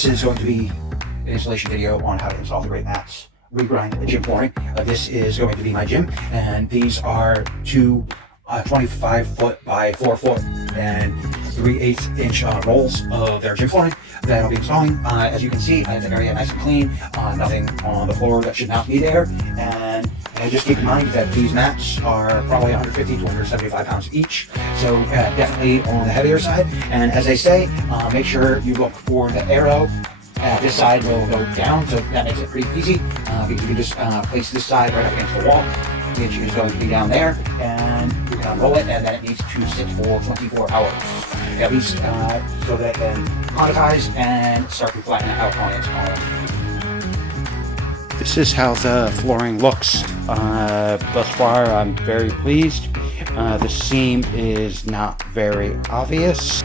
This is going to be an installation video on how to install the great mats, Regrind gym flooring. This is going to be my gym, and these are two 25-foot by 4-foot and 3/8 inch rolls of their gym flooring that I'll be installing. As you can see, I have the area nice and clean, nothing on the floor that should not be there, and just keep in mind that these mats are probably 150 to 175 pounds each, so definitely on the heavier side. And as they say, make sure you look for the arrow. This side will go down, so that makes it pretty easy, because you can just place this side right up against the wall, which is going to be down there, and you can unroll it, and then it needs to sit for 24 hours at least, so that it can acclimatize and start to flatten out on its own. This is how the flooring looks. Thus far, I'm very pleased. The seam is not very obvious.